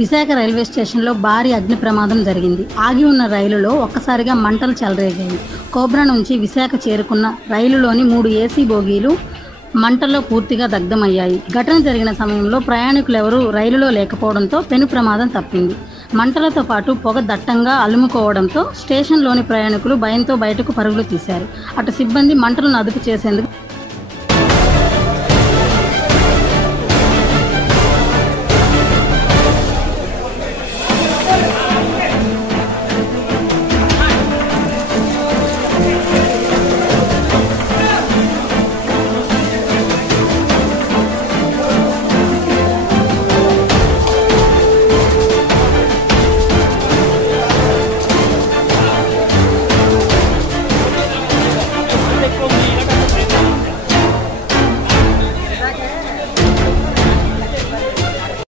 Visakha railway స్టేషన్లో భారీ అగ్ని ప్రమాదం జరిగింది. ఆగి ఉన్న రైలులో ఒక్కసారిగా మంటలు చెలరేగాయి. కోబ్రా నుంచి విశాఖ చేరుకున్న రైలులోని 3 ఏసీ బోగీలు మంటల్లో పూర్తిగా దగ్ధమయ్యాయి. ఘటన జరిగిన సమయంలో ప్రయాణికులెవరూ రైలులో లేకపోవడంతో పెను ప్రమాదం తప్పింది. మంటలతో పాటు పొగ దట్టంగా అలుముకోవడంతో స్టేషన్లోని ప్రయాణికులు భయంతో బయటకు పరుగులు తీశారు. అటు సిబ్బంది మంటలను అదుపు చేసేందుకు